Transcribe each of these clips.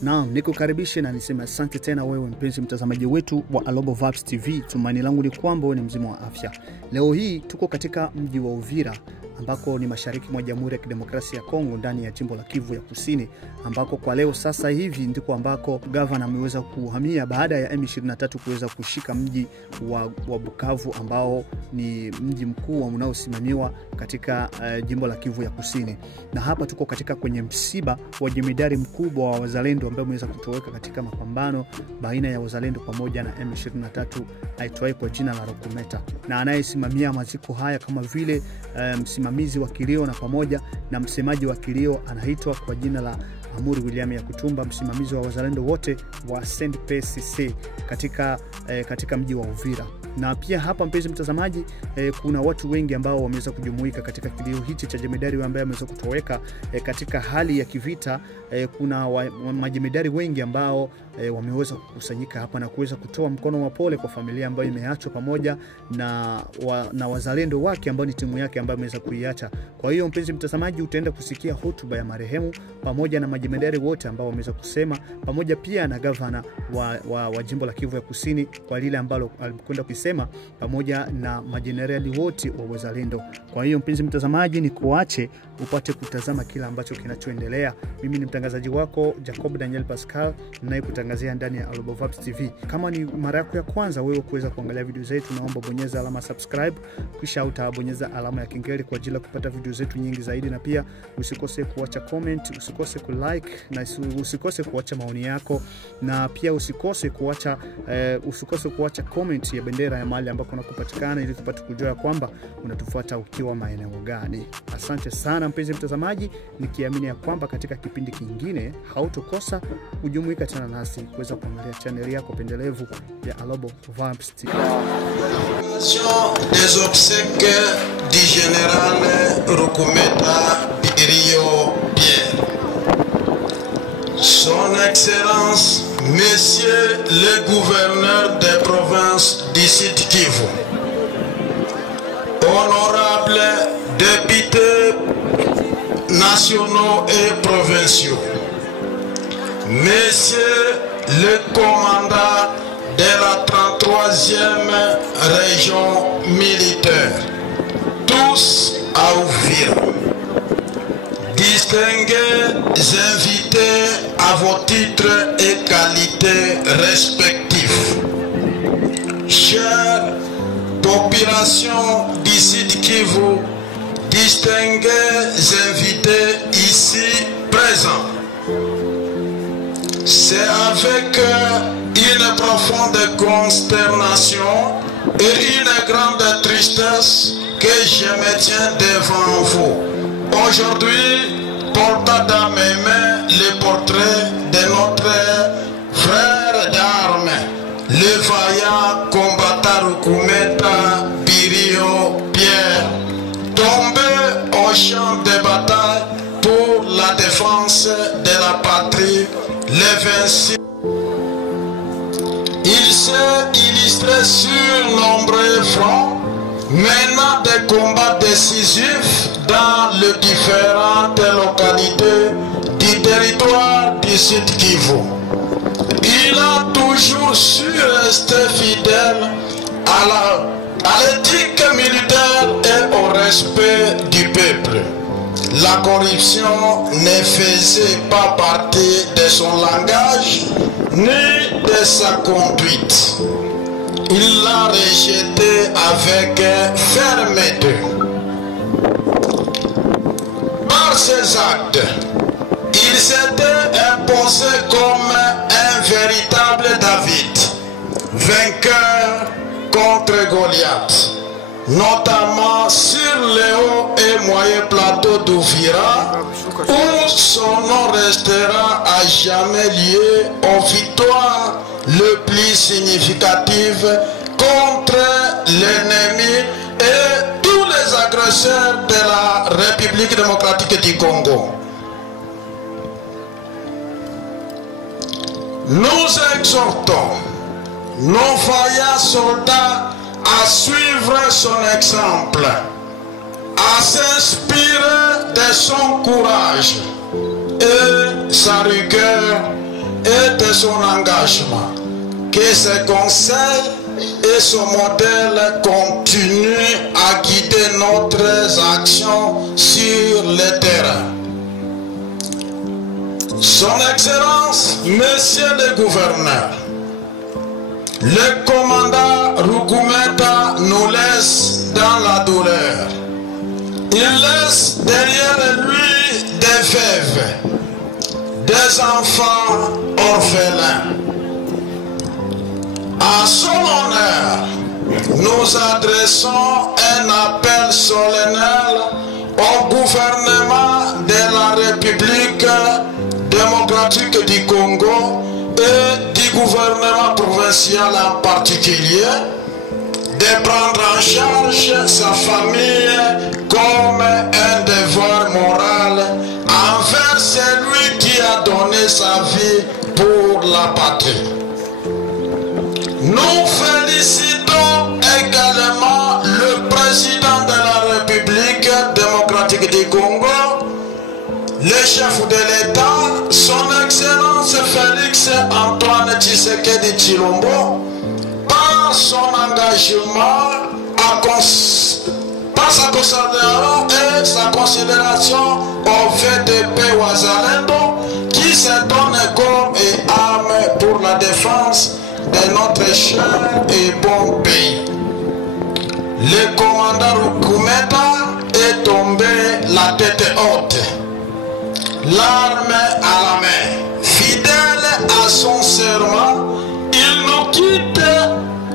Naam, nikukaribishe na niseme asante tena wewe mpenzi mtazamaji wetu wa Alobo Vibes TV. Tumaini langu ni kwamba wewe ni mzima wa afya. Leo hii tuko katika mji wa Uvira ambako ni mashariki mwa Jamhuri ya Kidemokrasia ya Kongo ndani ya jimbo la Kivu ya Kusini, ambako kwa leo sasa hivi ndiko ambako gavana ameweza kuhamia baada ya M23 kuweza kushika mji wa Bukavu ambao ni mji mkuu unaosimamiwa katika jimbo la Kivu ya Kusini. Na hapa tuko katika kwenye msiba wa jemedari mkubwa wa wazalendo ambaye ameweza kutoweka katika mapambano baina ya wazalendo pamoja na M23 aitwaye kwa jina la Rukumeta, na anayesimamia maziko haya kama vile msimamizi wa kilio na pamoja na msemaji wa kilio anaitwa kwa jina la Amuri William Yakutumba, msimamizi wa wazalendo wote wa SNDP-CC katika mji wa Uvira. Na pia hapa mpenzi mtazamaji, kuna watu wengi ambao wameweza kujumuika katika kilio hichi cha jemedari ambaye ameweza kutoweka katika hali ya kivita. Kuna majemedari wengi ambao wameweza kukusanyika hapa na kuweza kutoa mkono wa pole kwa familia ambayo imeachwa pamoja na wazalendo wake ambao ni timu yake ambayo ameweza kuiacha. Kwa hiyo mpenzi mtazamaji, utaenda kusikia hotuba ya marehemu pamoja na majemedari wote ambao wameweza kusema, pamoja pia na gavana wa jimbo la Kivu ya Kusini kwa lile ambalo alikwenda kusema, pamoja na majenerali wote wa wazalendo. Kwa hiyo mpenzi mtazamaji, ni kuache upate kutazama kila ambacho kinachoendelea. Mimi ni mtangazaji wako Jacob Daniel Pascal, ninayekutangazia ndani ya Alobo Vibes TV. Kama ni mara yako ya kwanza wewe kuweza kuangalia video zetu, naomba bonyeza alama subscribe, kisha utabonyeza alama ya kengele kwa ajili ya kupata video zetu nyingi zaidi, na pia usikose kuacha comment, usikose kulike, na usikose kuacha maoni yako, na pia usikose kuacha comment ya bendera ya mahali ambako unakupatikana, ili tupate kujua kwamba unatufuata ukiwa maeneo gani. Asante sana mpenzi mtazamaji, nikiamini ya kwamba katika kipindi kingine hautokosa kujumuika tena nasi kuweza kuangalia channel yako pendelevu ya Alobo Vibes TV. Des obsèques du général Rukumeta Birio Pierre. Son Excellence, Messieurs les gouverneurs des provinces du Sud Kivu, honorables députés nationaux et provinciaux, Messieurs les commandants de la 33e région militaire, tous à Uvira, distingués invités à vos titres et qualités respectifs, chère population du Sud Kivu, distingués invités ici présents, c'est avec une profonde consternation et une grande tristesse que je me tiens devant vous aujourd'hui, portant dans mes mains le portrait de notre frère d'armes, le vaillant combattant Rukumeta Birio Pierre, tombé au champ de bataille pour la défense de la patrie le 26. Il s'est illustré sur nombreux fronts, menant des combats décisifs dans les différentes localités du territoire du Sud Kivu. Il a toujours su rester fidèle à l'éthique militaire et au respect du peuple. La corruption ne faisait pas partie de son langage ni de sa conduite. Il l'a rejeté avec fermeté. Par ses actes, il s'était imposé comme un véritable David, vainqueur contre Goliath, notamment sur les hauts et moyens plateaux d'Uvira, où son nom restera à jamais lié aux victoires les plus significatives contre l'ennemi et tous les agresseurs de la République démocratique du Congo. Nous exhortons nos vaillants soldats à suivre son exemple, à s'inspirer de son courage et sa rigueur et de son engagement. Que ses conseils et son modèle continuent à guider notre action sur le terrain. Son Excellence, Monsieur le Gouverneur, le commandant Rukumeta nous laisse dans la douleur. Il laisse derrière lui des veuves, des enfants orphelins. À son honneur, nous adressons un appel solennel au gouvernement de la République démocratique du Congo et du gouvernement provincial en particulier de prendre en charge sa famille comme un devoir moral envers celui qui a donné sa vie pour la patrie. Nous félicitons également le président de la République démocratique du Congo, le chef de l'État, son Excellence Félix Antoine Tshisekedi Tshilombo, par son engagement, par sa considération au VDP Wazalendo, qui se donne corps et âme pour la défense de notre cher et bon pays. Le commandant Rukumeta est tombé la tête haute, l'arme à la main. Fidèle à son serment, il nous quitte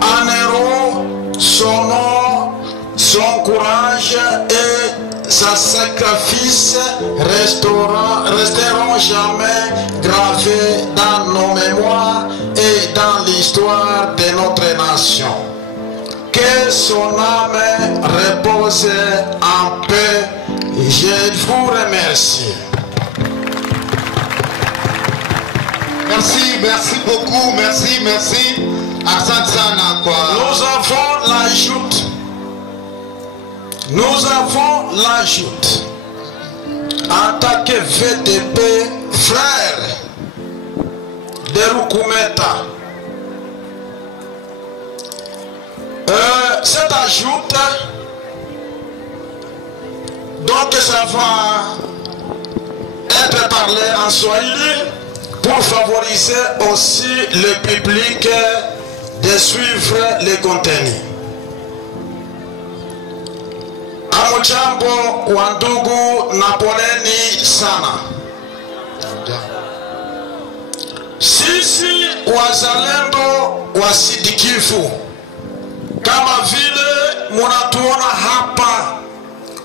en héros. Son nom, son courage et sa sacrifice resteront jamais gravés dans nos mémoires et dans l'histoire de notre nation. Que son âme repose en paix. Je vous remercie. Merci beaucoup, merci. Asante sana kwa. Nous avons l'ajoute en tant que VDP frère de Rukumeta. Cette ajoute, donc ça va être parlé en Swahili pour favoriser aussi le public de suivre les contenus. Amujambo wa ndugu na poleni sana. Sisi wazalendo wa Sud Kivu, kama vile munatuona hapa,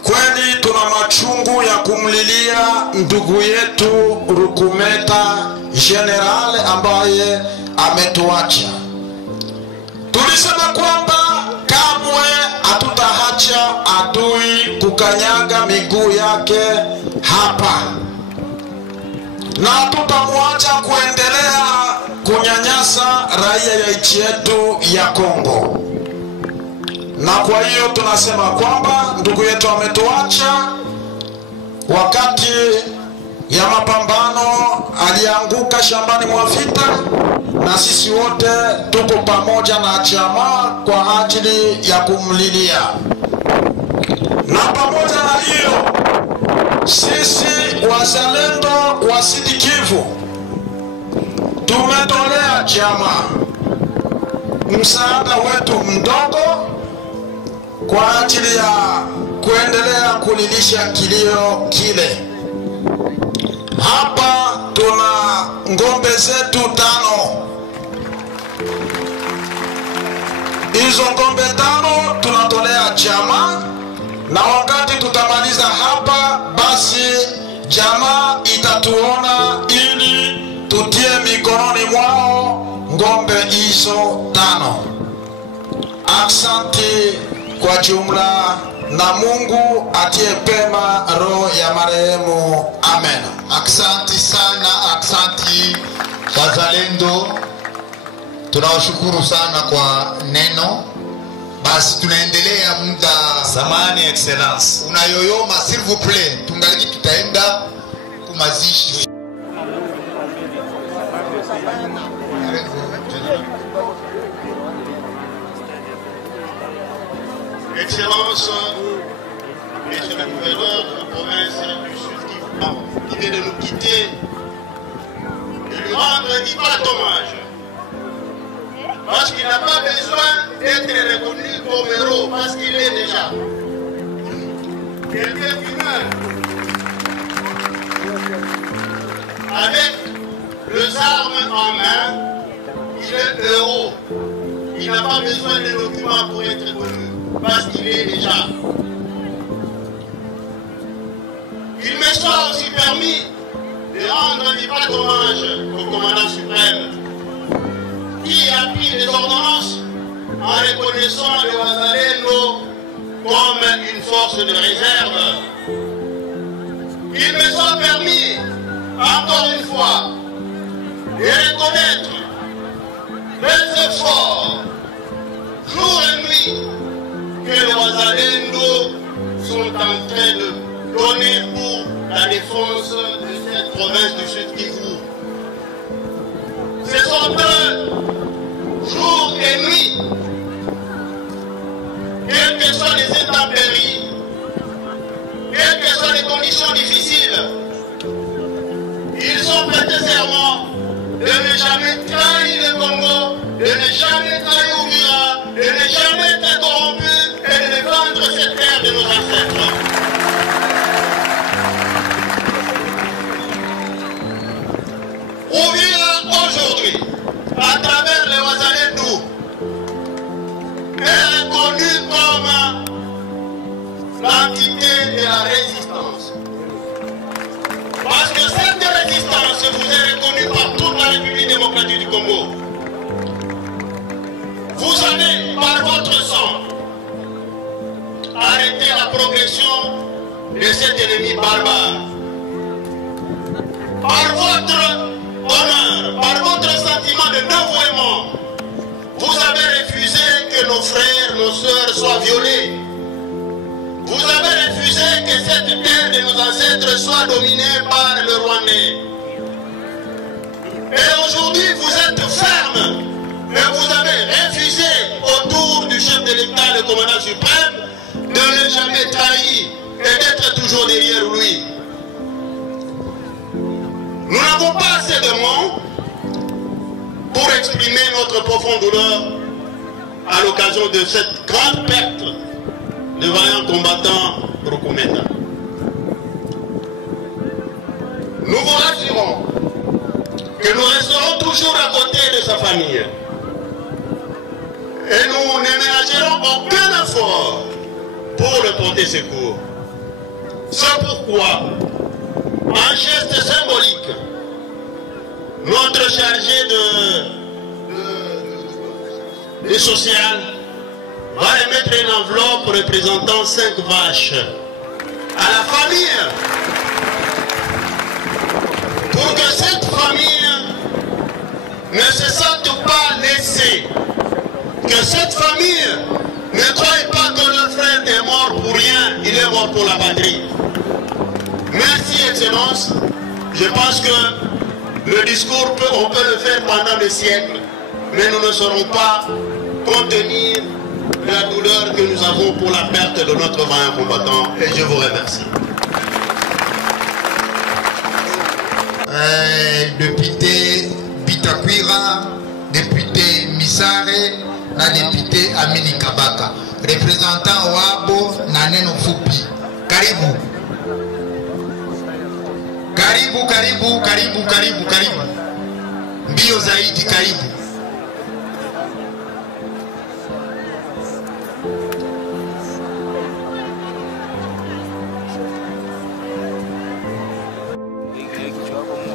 kweli tuna machungu ya kumlilia ndugu yetu Rukumeta General ambaye ametuacha. Tulisema kwamba kamwe hatutaacha adui kukanyaga miguu yake hapa, na tutamwacha kuendelea kunyanyasa raia ya nchi yetu ya Kongo. Na kwa hiyo tunasema kwamba ndugu yetu ametuacha wakati ya mapambano, alianguka shambani mwa vita, na sisi wote tuko pamoja na chama kwa ajili ya kumlilia. Na pamoja na hiyo, sisi wazalendo wa Sud Kivu tumetolea chama msaada wetu mdogo kwa ajili ya kuendelea kulilisha kilio kile. Hapa tuna ngombe zetu 5. Hizo ngombe 5 tunatolea chama, na wakati tutamaliza hapa, basi jamaa itatuona ili tutie mikononi mwao ngombe hizo 5. Asante kwa jumla, na Mungu atie pema roho ya marehemu. Amen. Aksanti sana, aksanti wazalendo. Tunawashukuru sana kwa neno. Basi tunaendelea muda. Samani Excellence. Unayoyoma, s'il vous plaît. Tungaliki tutaenda kumazishi. Excellence, Monsieur le gouverneur de la province du Sud qui vient de nous quitter, de lui rendre un vibrant hommage. Parce qu'il n'a pas besoin d'être reconnu comme héros, parce qu'il est déjà. Quelqu'un qui meurt avec les armes en main, il est héros. Il n'a pas besoin de documents pour être connu, parce qu'il est déjà. Il me soit aussi permis de rendre un vibrant hommage au commandant suprême qui a pris les ordonnances en reconnaissant le Wazalendo comme une force de réserve. Il me soit permis, encore une fois, de reconnaître les efforts, jour et nuit, que les Wazalendo sont en train de donner pour la défense de cette province du Sud Kivu. Ce sont eux, jour et nuit, quelles que soient les intempéries, quelles que soient les conditions difficiles, ils ont prêté serment de ne jamais trahir le Congo, de ne jamais trahir Uvira, de ne jamais être corrompu et de défendre cette terre de nos ancêtres. Uvira aujourd'hui, à travers les Wazalendo, est reconnu comme l'entité de la résistance. Parce que cette résistance vous est reconnue par toute la République démocratique du Congo. Vous avez, par votre sang, arrêté la progression de cet ennemi barbare. Par votre honneur, par votre sentiment de dévouement, vous avez refusé que nos frères, nos sœurs soient violés. Vous avez refusé que cette terre de nos ancêtres soit dominée par le Rwandais. Et aujourd'hui, vous êtes ferme et vous avez refusé autour du chef de l'État, le commandant suprême, de ne jamais trahir et d'être toujours derrière lui. Nous n'avons pas assez de mots pour exprimer notre profonde douleur à l'occasion de cette grande perte de vaillants combattants Rukumenda. Nous vous rassurons que nous resterons toujours à côté de sa famille et nous ne ménagerons aucun effort pour le porter secours. C'est pourquoi, en geste symbolique, notre chargé de social va remettre une enveloppe représentant 5 vaches à la famille pour que cette famille ne se sente pas laissée, que cette famille ne croie pas que le frère est mort pour rien, il est mort pour la patrie. Merci, Excellence. Je pense que le discours, on peut le faire pendant des siècles, mais nous ne saurons pas contenir la douleur que nous avons pour la perte de notre vaillant combattant. Et je vous remercie. Député Bitakwira, député Misare, la député Amini Kabaka, représentant Wabo Naneno Fupi. Karibu. Karibu, karibu, karibu, karibu, karibu. Mbio zaidi, karibu.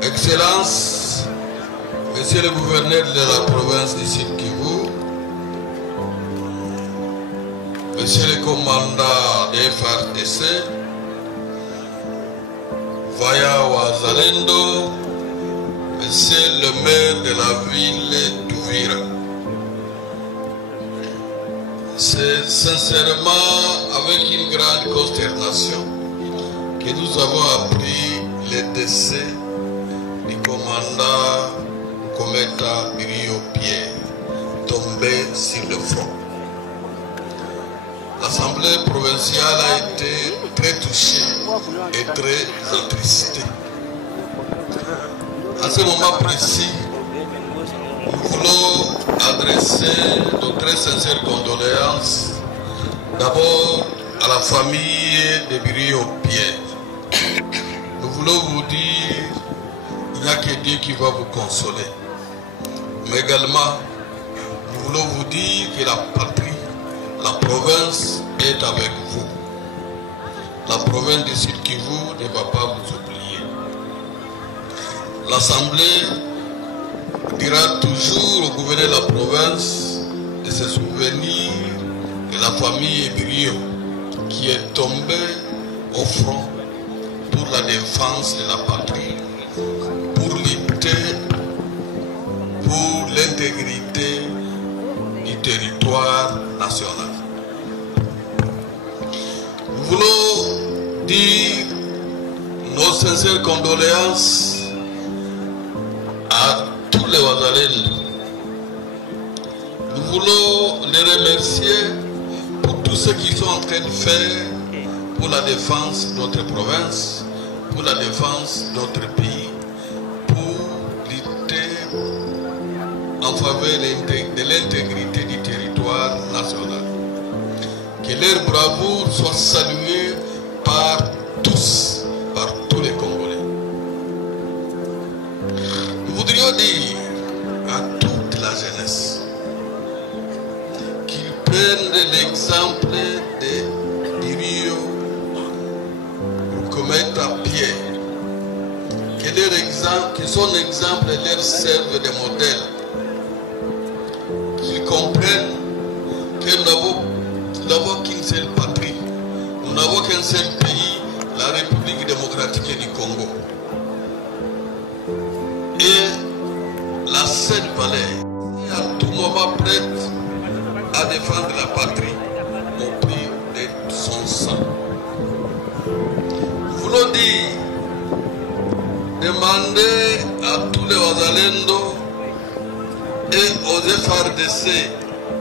Excellence, Monsieur le gouverneur de la province du Sud Kivu, Monsieur le commandant des FARDC, Vaya Wazalendo, Monsieur le maire de la ville d'Uvira. C'est sincèrement avec une grande consternation que nous avons appris le décès du commandant Komé Cometa Birio Pierre, tombé sur le front. L'Assemblée provinciale a été très touchée et très attristée. À ce moment précis, nous voulons adresser nos très sincères condoléances d'abord à la famille de Birio Pierre. Nous voulons vous dire, il n'y a que Dieu qui va vous consoler. Mais également, nous voulons vous dire que la patrie, la province est avec vous. La province du Sud Kivu ne va pas vous oublier. L'Assemblée dira toujours au gouverneur de la province de se souvenir de la famille Birio qui est tombée au front pour la défense de la patrie, pour lutter pour l'intégrité du territoire national. Nous voulons dire nos sincères condoléances à tous les Wazalènes. Nous voulons les remercier pour tout ce qu'ils sont en train de faire pour la défense de notre province, pour la défense de notre pays, pour lutter en faveur de l'intégrité du territoire national. Que leur bravoure soit saluée par tous les Congolais. Nous voudrions dire à toute la jeunesse qu'ils prennent l'exemple de Birio Cometa Pierre, que son exemple leur serve de modèle, qu'ils comprennent que nous n'avons qu'une seule patrie, nous n'avons qu'un seul pays, la République démocratique du Congo. Et la Seine-Valais est à tout moment prête à défendre la patrie au prix de son sang. Nous voulons dire, demander à tous les Wazalendo et aux FRDC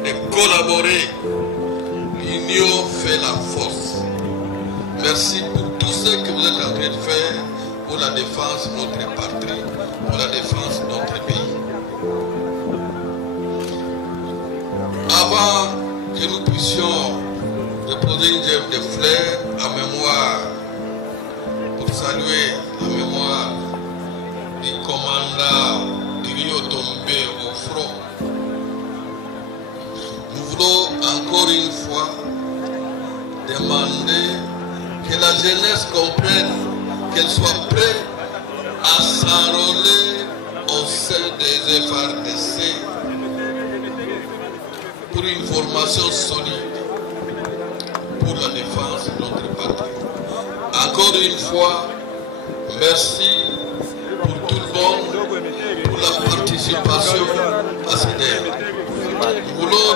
de collaborer. L'union fait la force. Merci pour tout ce que vous êtes en train de faire pour la défense de notre patrie, pour la défense de notre pays. Avant que nous puissions déposer une gerbe de fleurs en mémoire, pour saluer la mémoire du commandant Birio tombé au front, nous voulons encore une fois demander que la jeunesse comprenne, qu'elle soit prête à s'enrôler au sein des FRDC pour une formation solide pour la défense de notre patrie. Encore une fois, merci pour tout le monde, pour la participation à cette ère. Nous voulons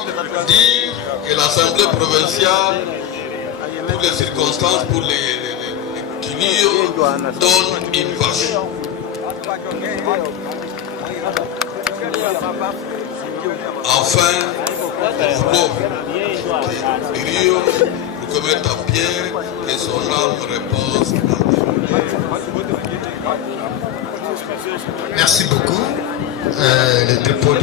dire que l'Assemblée provinciale, pour les circonstances, pour les Kinio, donne une vache. Enfin, nous voulons que Birio nous commette à Pierre et son âme repose. Merci beaucoup. Le dépôt de